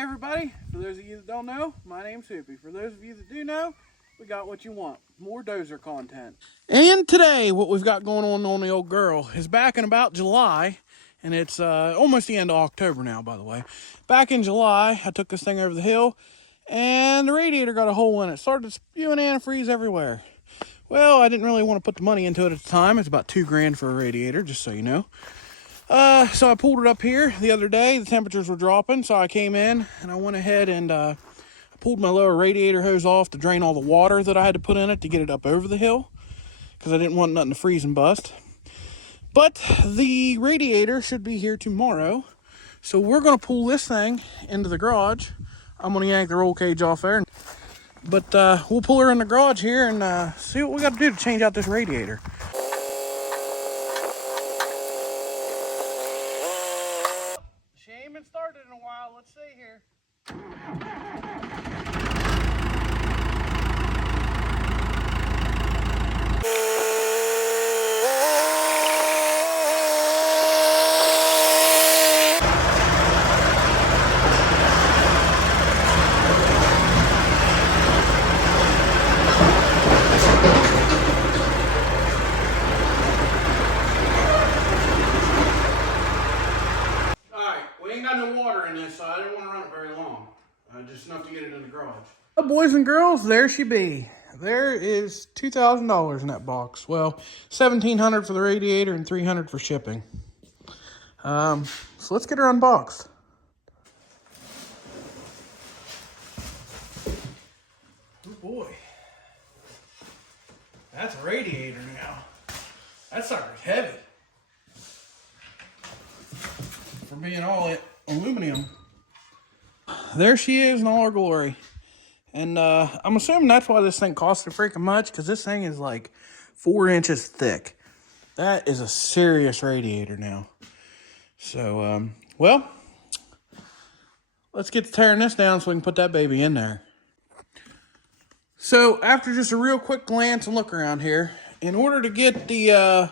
everybody, for those of you that don't know, my name's Hoopy. For those of you that do know, we got what you want, more dozer content. And today, what we've got going on the old girl is back in about July, and it's almost the end of October now, by the way. Back in July, I took this thing over the hill, and the radiator got a hole in it. Started spewing antifreeze everywhere. Well, I didn't really want to put the money into it at the time. It's about $2 grand for a radiator, just so you know. So I pulled it up here the other day. The temperatures were dropping, so I came in and I went ahead and pulled my lower radiator hose off to drain all the water that I had to put in it to get it up over the hill, because I didn't want nothing to freeze and bust. But the radiator should be here tomorrow, so we're going to pull this thing into the garage. I'm going to yank the roll cage off there, but we'll pull her in the garage here and see what we got to do to change out this radiator. She ain't been started in a while. Let's see here. So I didn't want to run it very long, just enough to get it in the garage. Well, boys and girls, there she be. There is $2,000 in that box. Well, $1,700 for the radiator and $300 for shipping. So let's get her unboxed. Oh boy, that's a radiator now. That sucker's heavy for being all aluminum. There she is in all her glory. And I'm assuming that's why this thing costs so freaking much, because this thing is like 4 inches thick. That is a serious radiator now. So, well, let's get to tearing this down so we can put that baby in there. So, after just a real quick glance and look around here, in order to get the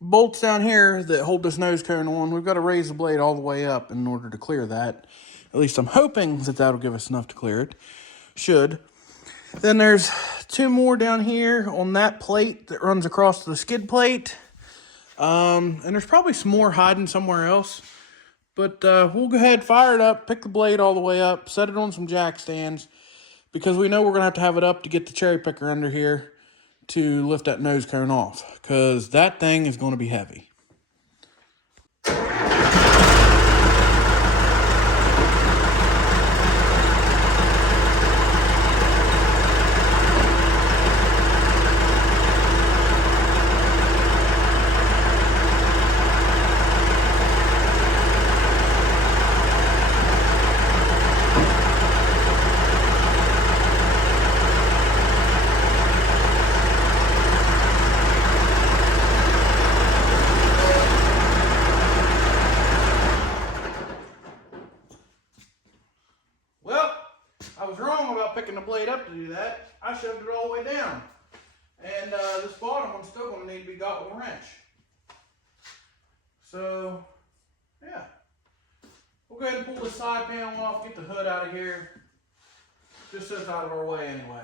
bolts down here that hold this nose cone on, we've got to raise the blade all the way up in order to clear that. At least I'm hoping that that'll give us enough to clear it. Should. Then there's 2 more down here on that plate that runs across to the skid plate. And there's probably some more hiding somewhere else. But we'll go ahead, fire it up, pick the blade all the way up, set it on some jack stands, because we know we're going to have it up to get the cherry picker under here to lift that nose cone off, because that thing is going to be heavy. Picking the blade up to do that, I shoved it all the way down. And this bottom one's still going to need to be got with a wrench. So, yeah. We'll go ahead and pull the side panel off, get the hood out of here, just so it's out of our way anyway.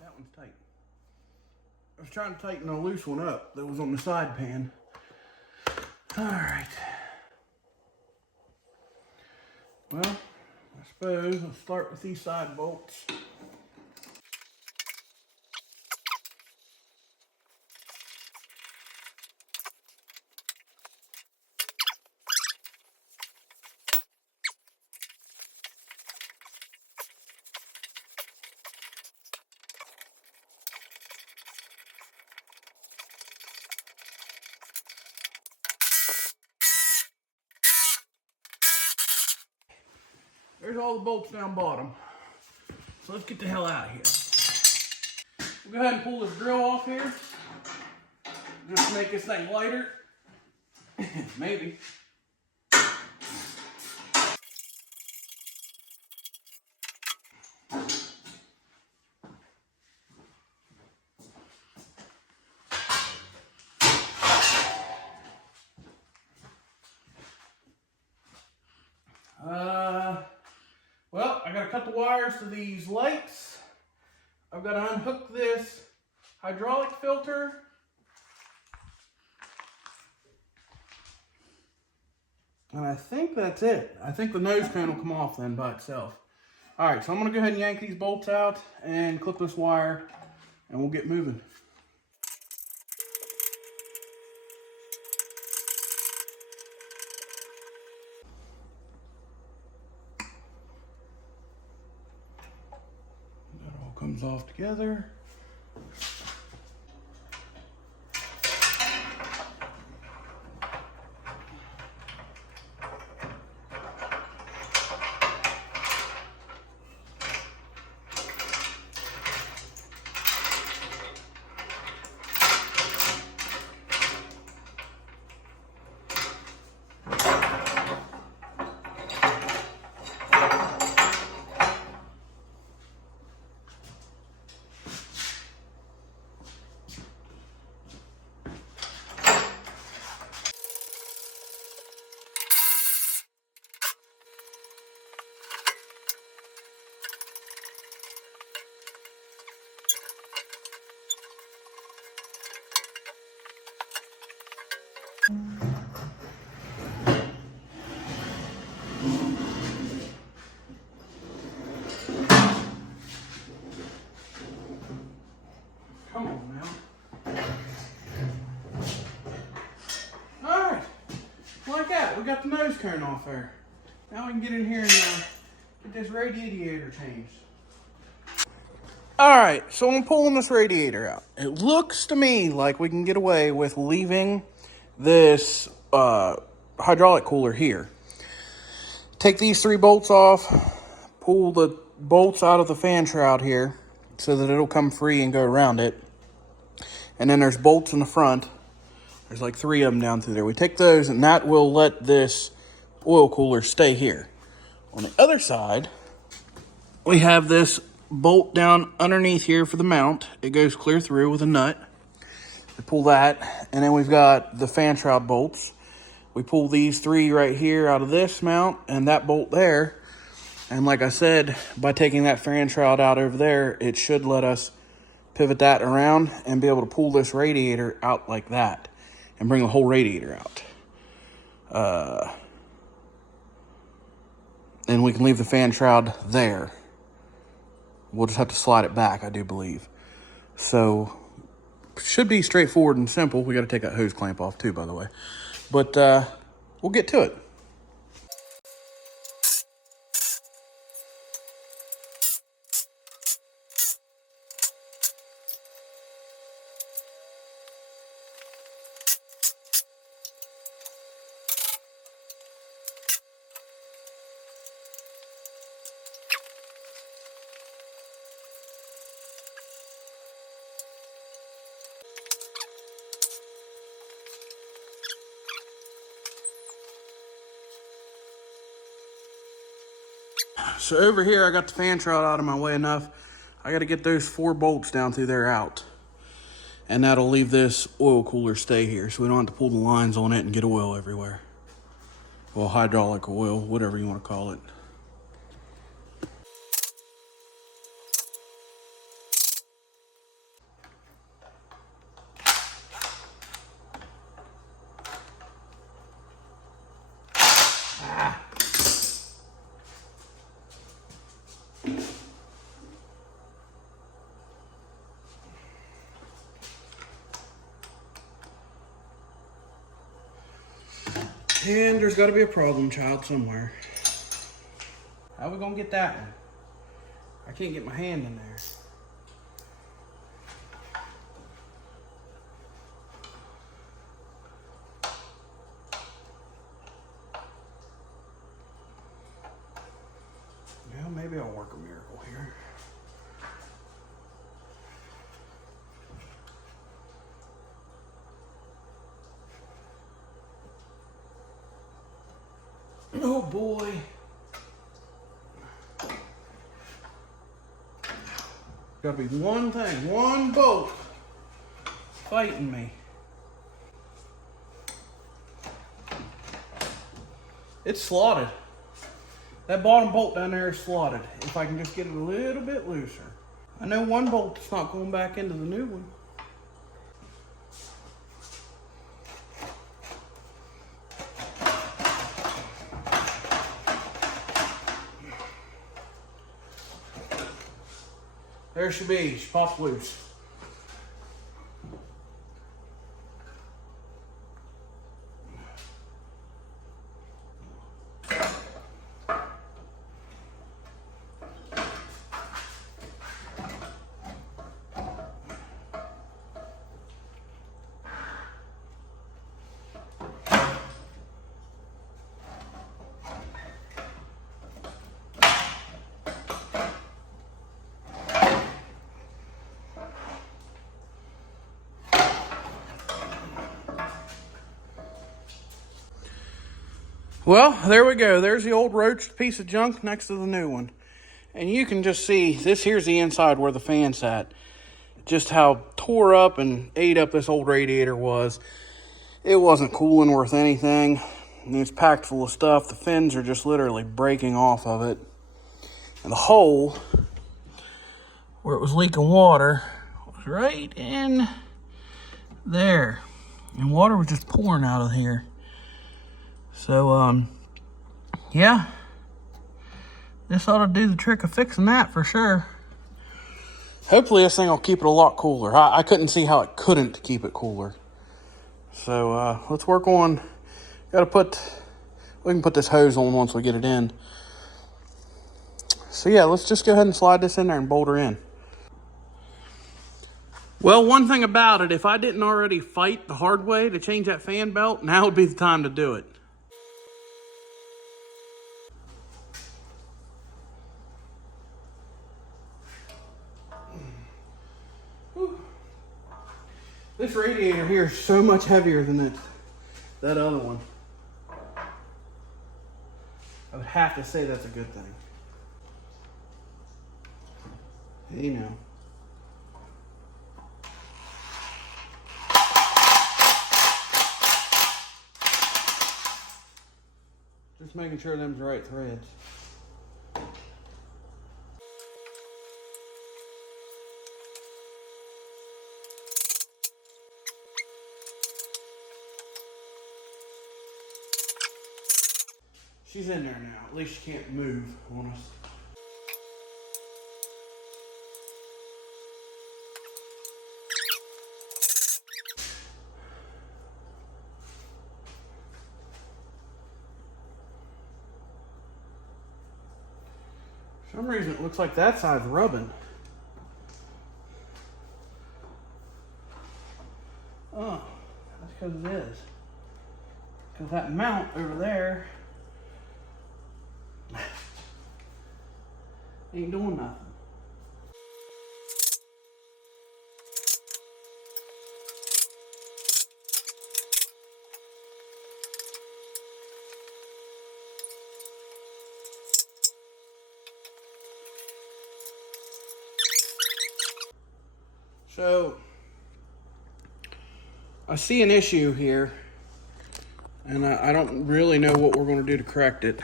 That one's tight. I was trying to tighten a loose one up that was on the side pan. All right. Well, I suppose I'll start with these side bolts. There's all the bolts down bottom. So let's get the hell out of here. We'll go ahead and pull this drill off here. Just to make this thing lighter. Maybe. Well, I gotta cut the wires to these lights. I've got to unhook this hydraulic filter. And I think that's it. I think the nose cone will come off then by itself. All right, so I'm gonna go ahead and yank these bolts out and clip this wire, and we'll get moving. That all comes off together. Come on now. All right, like that, we got the nose cone off there. Now we can get in here and get this radiator changed. All right, so I'm pulling this radiator out. It looks to me like we can get away with leaving this hydraulic cooler here. Take these 3 bolts off, pull the bolts out of the fan shroud here so that it'll come free and go around it. And then there's bolts in the front. There's like 3 of them down through there. We take those and that will let this oil cooler stay here. On the other side, we have this bolt down underneath here for the mount. It goes clear through with a nut. We pull that, and then we've got the fan shroud bolts. We pull these 3 right here out of this mount and that bolt there. And like I said, by taking that fan shroud out over there, it should let us pivot that around and be able to pull this radiator out like that and bring the whole radiator out. And we can leave the fan shroud there. We'll just have to slide it back, I do believe. So, should be straightforward and simple. We got to take that hose clamp off too, by the way. But we'll get to it. So over here, I got the fan shroud out of my way enough. I got to get those 4 bolts down through there out. And that'll leave this oil cooler stay here so we don't have to pull the lines on it and get oil everywhere. Well, hydraulic oil, whatever you want to call it. And there's got to be a problem child somewhere. How are we going to get that one? I can't get my hand in there. Oh boy. Gotta be one thing, one bolt fighting me. It's slotted. That bottom bolt down there is slotted. If I can just get it a little bit looser. I know one bolt's not going back into the new one. There she be, she popped loose. Well, there we go. There's the old roached piece of junk next to the new one. And you can just see, this here's the inside where the fan sat. Just how tore up and ate up this old radiator was. It wasn't cooling worth anything. And it's packed full of stuff. The fins are just literally breaking off of it. And the hole where it was leaking water was right in there. And water was just pouring out of here. So, yeah, this ought to do the trick of fixing that for sure. Hopefully this thing will keep it a lot cooler. I couldn't see how it couldn't keep it cooler. So, let's work on, we can put this hose on once we get it in. So yeah, let's just go ahead and slide this in there and bolt her in. Well, one thing about it, if I didn't already fight the hard way to change that fan belt, now would be the time to do it. This radiator here is so much heavier than that other one. I would have to say that's a good thing. Hey now. Just making sure them's the right threads. She's in there now. At least she can't move on us. For some reason, it looks like that side's rubbing. Oh, that's because it is. Because that mount over there ain't doing nothing. So, I see an issue here, and I don't really know what we're going to do to correct it.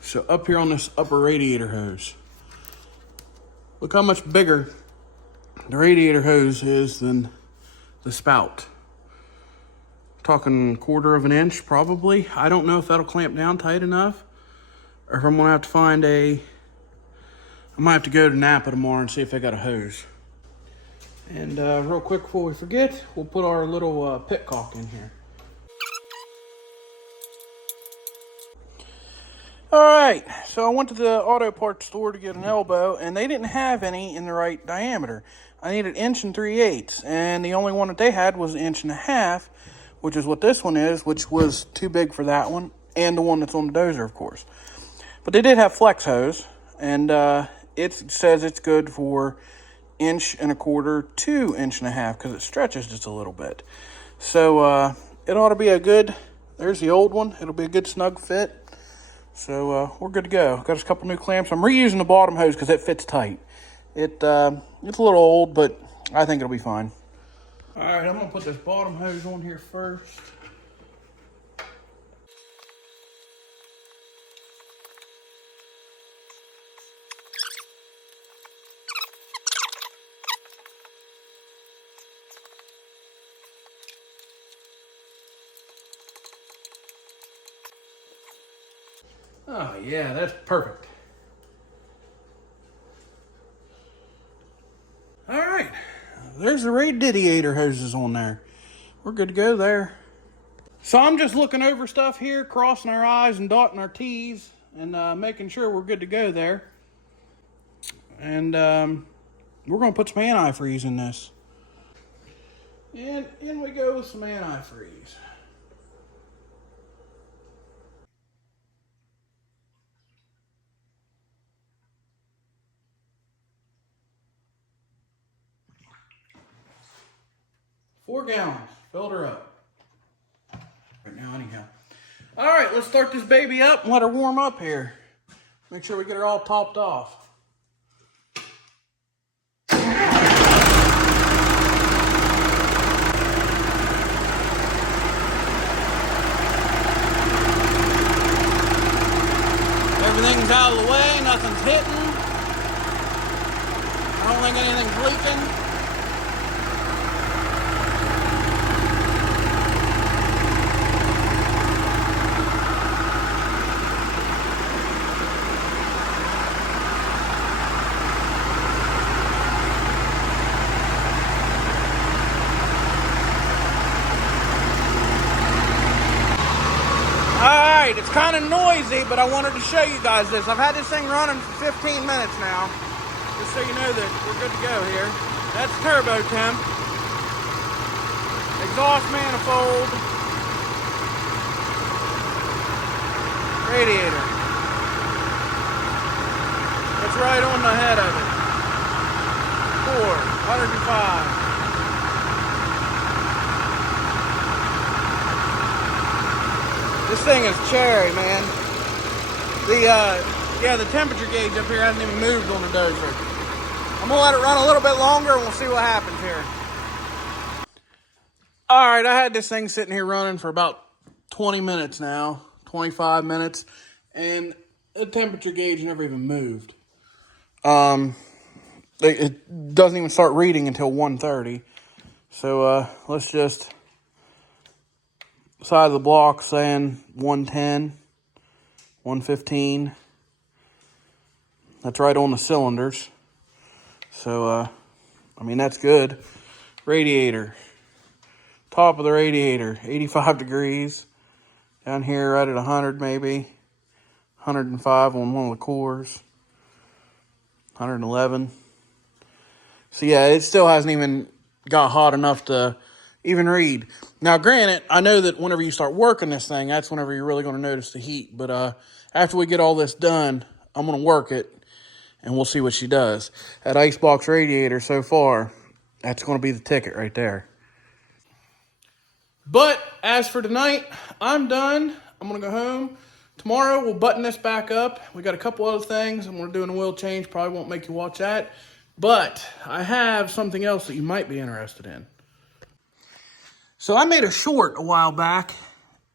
So up here on this upper radiator hose, look how much bigger the radiator hose is than the spout. Talking 1/4 of an inch probably. I don't know if that'll clamp down tight enough, or if I'm gonna have to find I might have to go to Napa tomorrow and see if they got a hose. And real quick before we forget, we'll put our little pit caulk in here. Alright, so I went to the auto parts store to get an elbow, and they didn't have any in the right diameter. I needed 1 3/8, and the only one that they had was 1.5 inches, which is what this one is, which was too big for that one, and the one that's on the dozer, of course. But they did have flex hose, and it says it's good for 1.25 to 1.5 inches, because it stretches just a little bit. So it ought to be a good, there's the old one, it'll be a good snug fit. So we're good to go. Got us a couple new clamps. I'm reusing the bottom hose because it fits tight. It's a little old, but I think it'll be fine. All right, I'm gonna put this bottom hose on here first. Oh yeah, that's perfect. All right, there's the radiator hoses on there. We're good to go there. So I'm just looking over stuff here, crossing our I's and dotting our T's, and making sure we're good to go there. And we're gonna put some antifreeze in this. And in we go with some antifreeze. Four gallons, filled her up. Right now, anyhow. All right, let's start this baby up and let her warm up here. Make sure we get her all topped off. Everything's out of the way, nothing's hitting. I don't think anything's leaking. Alright, it's kind of noisy, but I wanted to show you guys this. I've had this thing running for 15 minutes now, just so you know that we're good to go here. That's turbo temp. Exhaust manifold. Radiator. That's right on the head of it. 105. This thing is cherry, man. The temperature gauge up here hasn't even moved on the dozer. I'm gonna let it run a little bit longer and we'll see what happens here. All right, I had this thing sitting here running for about 20 minutes now, 25 minutes, and the temperature gauge never even moved. It doesn't even start reading until 1:30. So let's just side of the block saying 110, 115. That's right on the cylinders. So, I mean, that's good. Radiator. Top of the radiator, 85 degrees. Down here right at 100 maybe. 105 on one of the cores. 111. So yeah, it still hasn't even got hot enough to even read. Now, granted, I know that whenever you start working this thing, that's whenever you're really going to notice the heat. But after we get all this done, I'm going to work it, and we'll see what she does. That icebox radiator so far, that's going to be the ticket right there. But as for tonight, I'm done. I'm going to go home. Tomorrow, we'll button this back up. We got a couple other things. I'm going to do an oil change. Probably won't make you watch that. But I have something else that you might be interested in. So I made a short a while back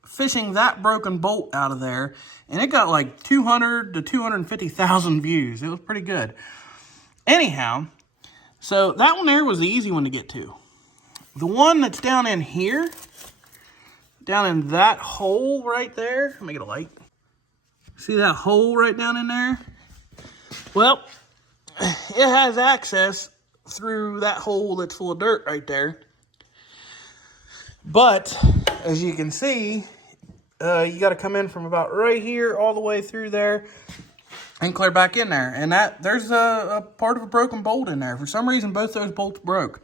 fishing that broken bolt out of there, and it got like 200 to 250,000 views. It was pretty good. Anyhow, so that one there was the easy one to get to. The one that's down in here, down in that hole right there, let me get a light. See that hole right down in there? Well, it has access through that hole that's full of dirt right there. But, as you can see, you got to come in from about right here all the way through there and clear back in there. And there's a part of a broken bolt in there. For some reason, both those bolts broke.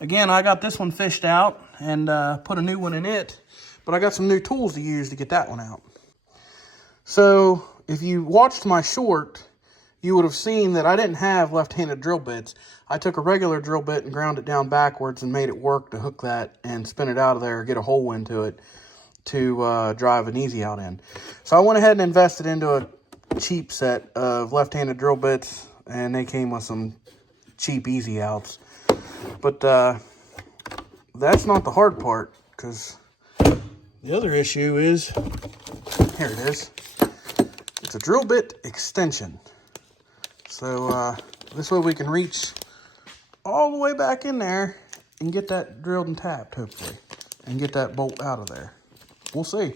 Again, I got this one fished out and put a new one in it. But I got some new tools to use to get that one out. So, if you watched my short, you would have seen that I didn't have left-handed drill bits. I took a regular drill bit and ground it down backwards and made it work to hook that and spin it out of there, get a hole into it to drive an easy out in. So I went ahead and invested into a cheap set of left-handed drill bits, and they came with some cheap easy outs. But that's not the hard part, because the other issue is, here it is, it's a drill bit extension. So this way we can reach all the way back in there and get that drilled and tapped, hopefully, and get that bolt out of there. We'll see.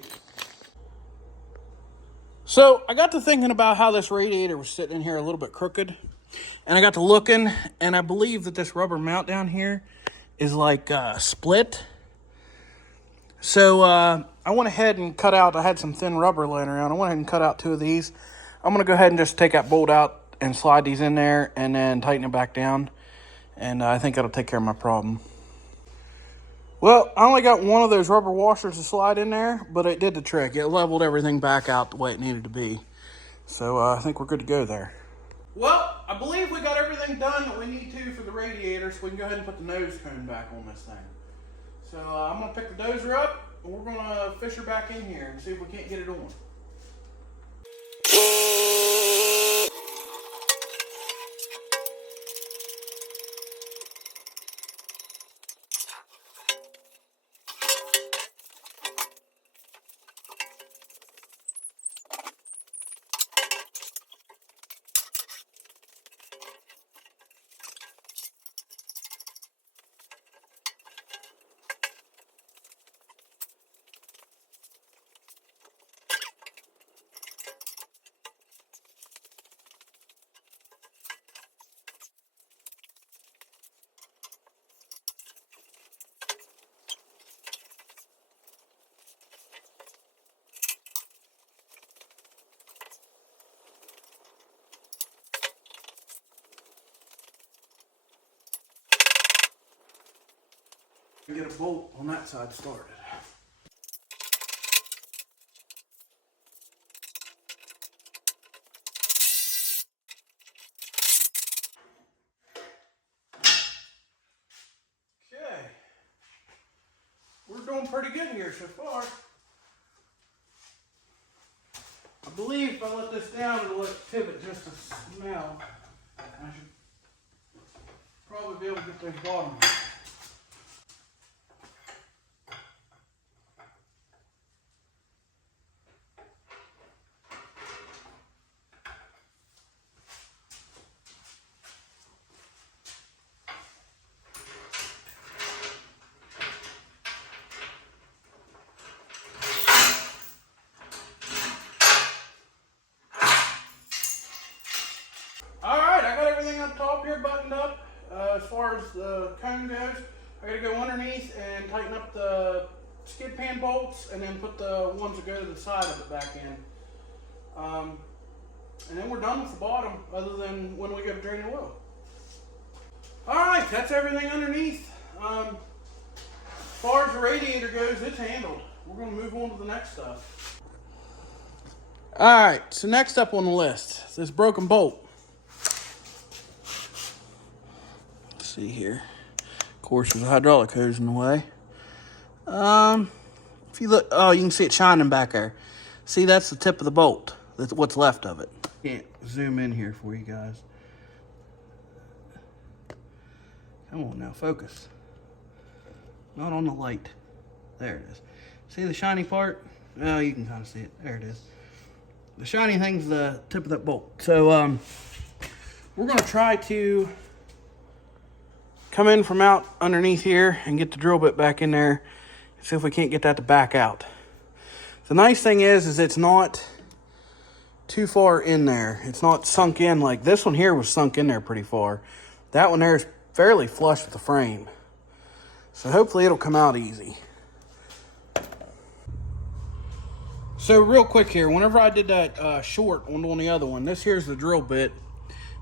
So I got to thinking about how this radiator was sitting in here a little bit crooked, and I got to looking, and I believe that this rubber mount down here is like split. So I went ahead and cut out, I had some thin rubber laying around. I went ahead and cut out 2 of these. I'm going to go ahead and just take that bolt out and slide these in there and then tighten it back down. And I think that'll take care of my problem. Well, I only got one of those rubber washers to slide in there, but it did the trick. It leveled everything back out the way it needed to be. So I think we're good to go there. Well, I believe we got everything done that we need to for the radiator, so we can go ahead and put the nose cone back on this thing. So I'm going to pick the dozer up, and we're going to fish her back in here and see if we can't get it on. Get a bolt on that side started. Okay, we're doing pretty good here so far. I believe if I let this down, it'll let it pivot just a smell. I should probably be able to get those bottoms. Up top here buttoned up. As far as the cone goes, I gotta go underneath and tighten up the skid pan bolts and then put the ones that go to the side of it back in. And then we're done with the bottom, other than when we go to drain the oil. Alright, that's everything underneath. As far as the radiator goes, it's handled. We're gonna move on to the next stuff. Alright, so next up on the list is this broken bolt. See here, of course there's a hydraulic hose in the way. If you look, oh, you can see it shining back there. See, that's the tip of the bolt. That's what's left of it. Can't zoom in here for you guys. Come on now, focus. Not on the light. There it is. See the shiny part? Oh, you can kind of see it. There it is. The shiny thing's the tip of that bolt. So we're gonna try to come in from out underneath here and get the drill bit back in there and see if we can't get that to back out. The nice thing is it's not too far in there. It's not sunk in like this one here was sunk in there pretty far. That one there is fairly flush with the frame. So hopefully it'll come out easy. So real quick here, whenever I did that short on the other one, this here's the drill bit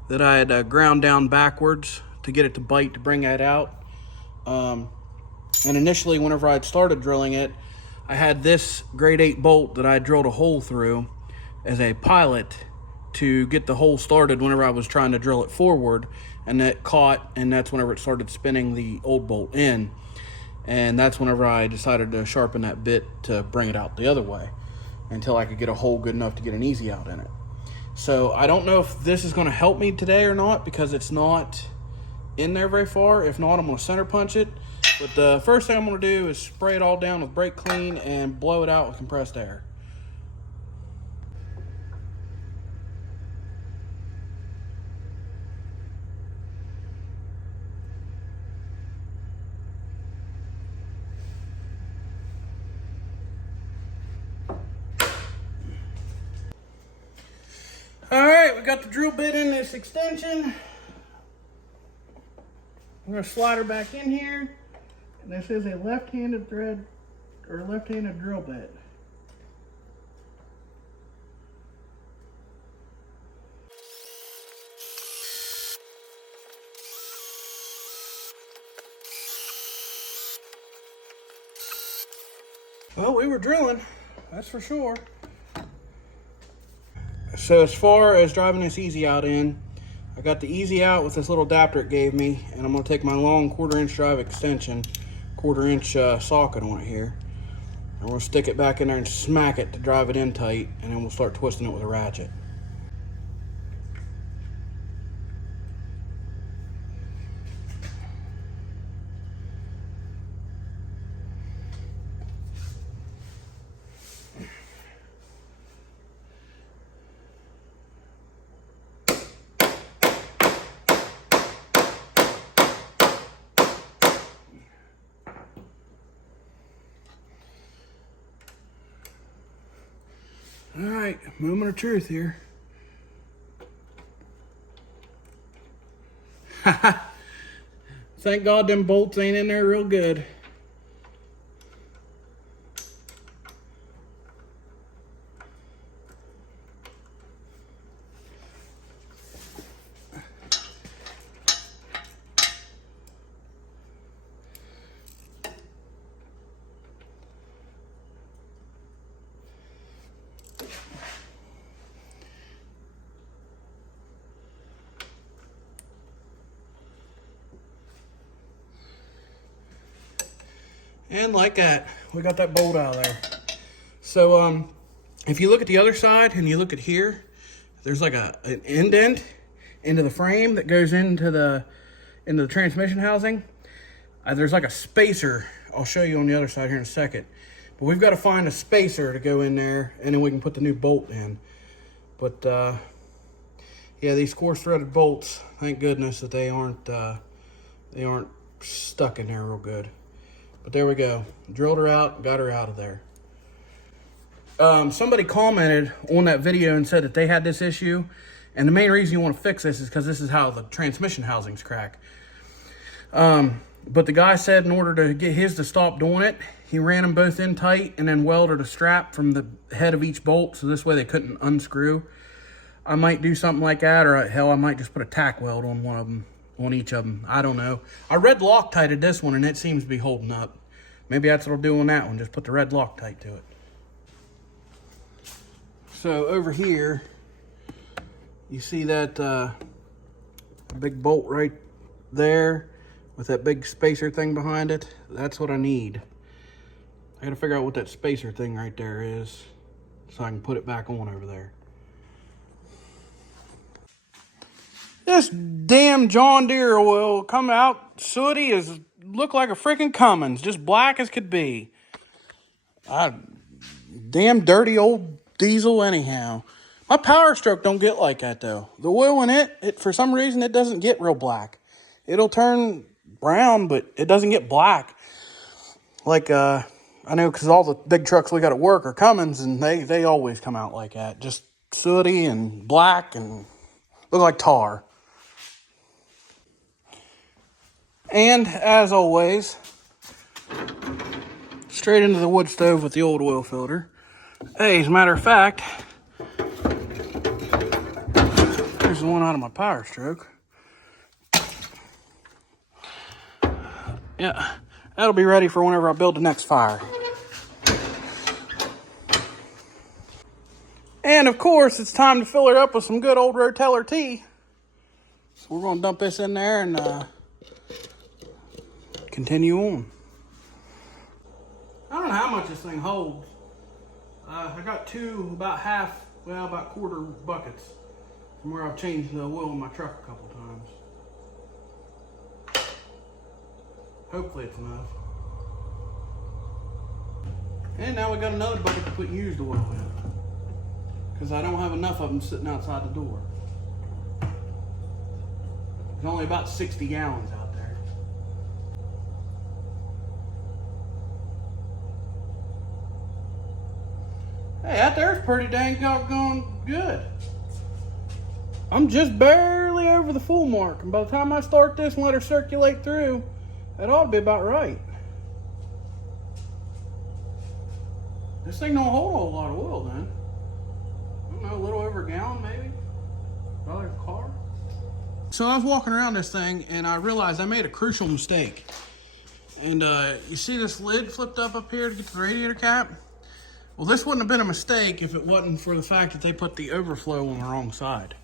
that I had ground down backwards to get it to bite to bring that out. And initially, whenever I started drilling it, I had this grade 8 bolt that I drilled a hole through as a pilot to get the hole started whenever I was trying to drill it forward, and that caught, and that's whenever it started spinning the old bolt in. And that's whenever I decided to sharpen that bit to bring it out the other way until I could get a hole good enough to get an easy out in it. So I don't know if this is going to help me today or not because it's not in there very far. If not, I'm going to center punch it. But the first thing I'm going to do is spray it all down with brake clean and blow it out with compressed air. All right, we got the drill bit in this extension. I'm going to slide her back in here. And this is a left-handed thread or left-handed drill bit. Well, we were drilling, that's for sure. So as far as driving this easy out in, I got the easy out with this little adapter it gave me, and I'm going to take my long 1/4 inch drive extension, 1/4 inch socket on it here, and we'll stick it back in there and smack it to drive it in tight, and then we'll start twisting it with a ratchet. All right, moment of truth here. Thank God them bolts ain't in there real good. And like that, we got that bolt out of there. So if you look at the other side and you look at here, there's like an indent into the frame that goes into the transmission housing. There's like a spacer. I'll show you on the other side here in a second. But we've got to find a spacer to go in there, and then we can put the new bolt in. But yeah, these coarse threaded bolts, thank goodness that they aren't stuck in there real good. But there we go. Drilled her out, got her out of there. Somebody commented on that video and said that they had this issue. And the main reason you want to fix this is because this is how the transmission housings crack. But the guy said in order to get his to stop doing it, he ran them both in tight and then welded a strap from the head of each bolt. So this way they couldn't unscrew. I might do something like that, or hell, I might just put a tack weld on one of them. On each of them. I don't know. I red Loctited this one and it seems to be holding up. Maybe that's what I'll do on that one. Just put the red Loctite to it. So over here, you see that big bolt right there with that big spacer thing behind it? That's what I need. I gotta figure out what that spacer thing right there is so I can put it back on over there. This damn John Deere will come out sooty as look like a freaking Cummins, just black as could be. Damn dirty old diesel anyhow. My Power Stroke don't get like that though. The oil in it for some reason it doesn't get real black. It'll turn brown, but it doesn't get black. Like I know because all the big trucks we got at work are Cummins, and they always come out like that, just sooty and black and look like tar. And, as always, straight into the wood stove with the old oil filter. Hey, as a matter of fact, here's the one out of my Power Stroke. Yeah, that'll be ready for whenever I build the next fire. And, of course, it's time to fill her up with some good old Roteller tea. So we're going to dump this in there and continue on. how much this thing holds. I got two about quarter buckets from where I've changed the oil in my truck a couple times. Hopefully it's enough. And now we got another bucket to put used oil in, because I don't have enough of them sitting outside the door. There's only about 60 gallons out there. Hey, that there's pretty dang doggone good. I'm just barely over the full mark, and by the time I start this and let her circulate through, that ought to be about right. This thing don't hold a whole lot of oil then. I don't know, a little over a gallon maybe? Probably a car. So I was walking around this thing and I realized I made a crucial mistake. And you see this lid flipped up here to get the radiator cap? Well, this wouldn't have been a mistake if it wasn't for the fact that they put the overflow on the wrong side.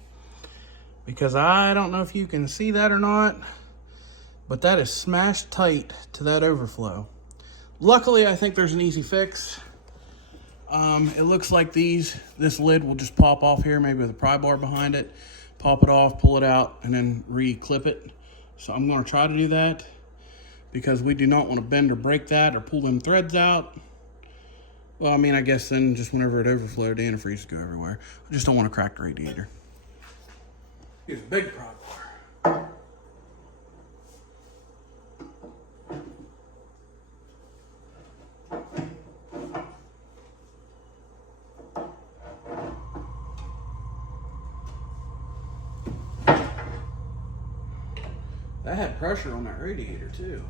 Because I don't know if you can see that or not, but that is smashed tight to that overflow. Luckily, I think there's an easy fix. It looks like this lid will just pop off here, maybe with a pry bar behind it. Pop it off, pull it out, and then re-clip it. So I'm going to try to do that, because we do not want to bend or break that or pull them threads out. Well, I mean, I guess then just whenever it overflowed, the antifreeze go everywhere. I just don't want to crack the radiator. Use a big pry bar. That had pressure on that radiator too.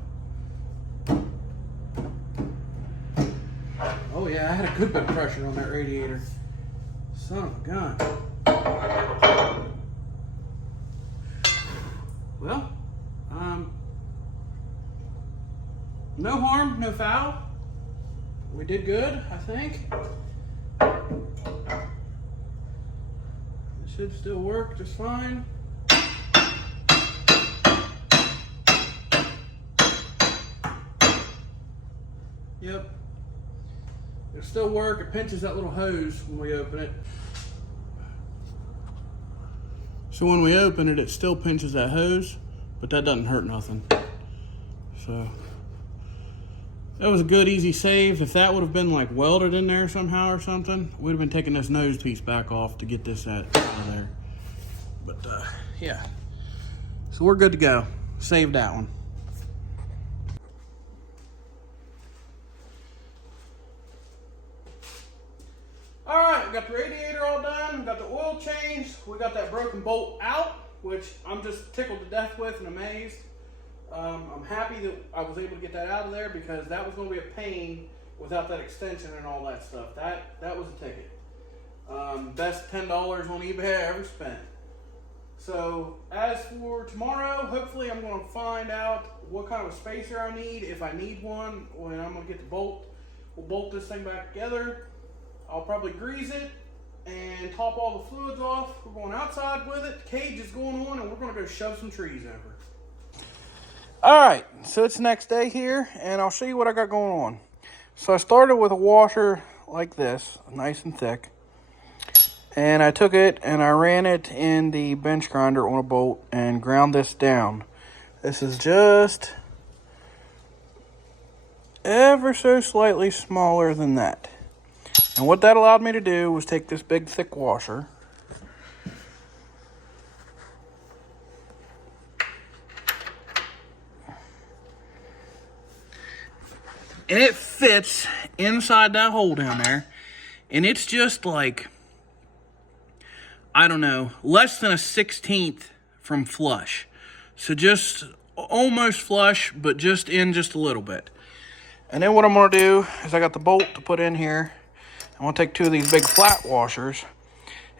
Oh yeah, I had a good bit of pressure on that radiator. Son of a gun. Well, no harm, no foul. We did good, I think. It should still work just fine. Yep. It'll still work. It pinches that little hose when we open it. So when we open it, it still pinches that hose, but that doesn't hurt nothing. So that was a good, easy save. If that would have been like welded in there somehow or something, we'd have been taking this nose piece back off to get this out of there. But yeah. So we're good to go. Saved that one. All right, we got the radiator all done, we got the oil changed, we got that broken bolt out, which I'm just tickled to death with and amazed. I'm happy that I was able to get that out of there, because that was going to be a pain without that extension and all that stuff. That was a ticket. Best $10 on eBay I ever spent. So as for tomorrow, hopefully I'm going to find out what kind of a spacer I need, if I need one, when I'm going to get the bolt. We'll bolt this thing back together. I'll probably grease it and top all the fluids off. We're going outside with it. The cage is going on, and we're going to go shove some trees over. All right, so it's the next day here, and I'll show you what I got going on. So I started with a washer like this, nice and thick. And I took it and I ran it in the bench grinder on a bolt and ground this down. This is just ever so slightly smaller than that. And what that allowed me to do was take this big thick washer and it fits inside that hole down there, and it's just like, I don't know, less than a 1/16 from flush. So just almost flush, but just in just a little bit. And then what I'm going to do is I got the bolt to put in here. I'm going to take two of these big flat washers,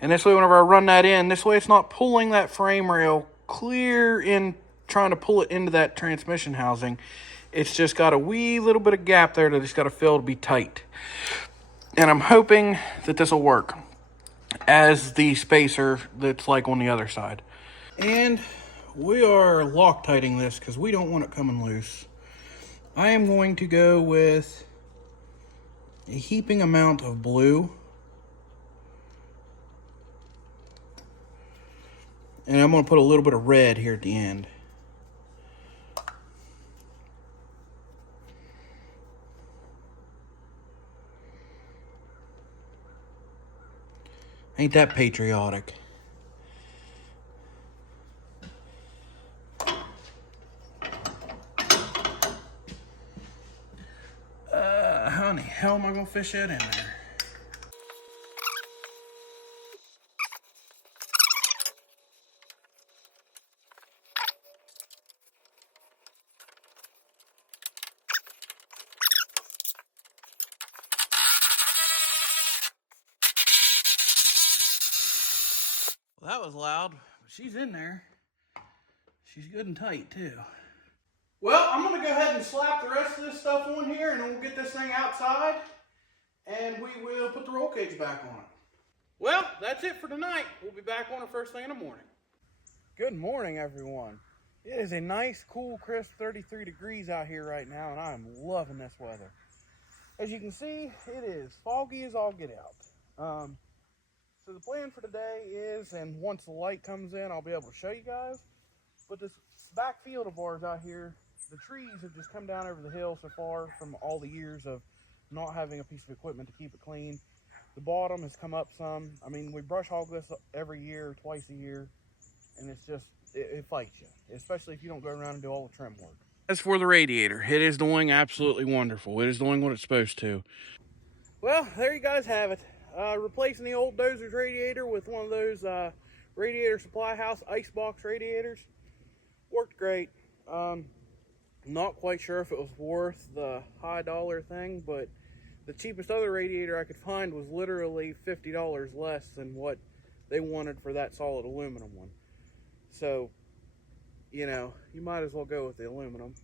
and this way whenever I run that in, this way it's not pulling that frame rail clear in, trying to pull it into that transmission housing. It's just got a wee little bit of gap there that it's got to fill to be tight. And I'm hoping that this will work as the spacer that's like on the other side. And we are Loctiting this because we don't want it coming loose. I am going to go with a heaping amount of blue. And I'm going to put a little bit of red here at the end. Ain't that patriotic? How in the hell am I going to fish that in there? Well, that was loud, but she's in there. She's good and tight, too. Well, I'm going to go ahead and slap the rest of this stuff on here, and then we'll get this thing outside, and we will put the roll cage back on it. Well, that's it for tonight. We'll be back on it first thing in the morning. Good morning, everyone. It is a nice, cool, crisp 33 degrees out here right now, and I am loving this weather. As you can see, it is foggy as all get out. So the plan for today is, and once the light comes in, I'll be able to show you guys, but this back field of ours out here, the trees have just come down over the hill so far from all the years of not having a piece of equipment to keep it clean. The bottom has come up some. I mean, we brush hog this every year, twice a year, and it's just, it fights you, especially if you don't go around and do all the trim work. As for the radiator, it is doing absolutely wonderful. It is doing what it's supposed to. Well, there you guys have it. Replacing the old dozer's radiator with one of those Radiator Supply House icebox radiators. Worked great. Not quite sure if it was worth the high dollar thing, but the cheapest other radiator I could find was literally $50 less than what they wanted for that solid aluminum one. So, you know, you might as well go with the aluminum.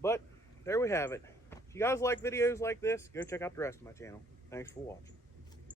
But there we have it. If you guys like videos like this, go check out the rest of my channel. Thanks for watching.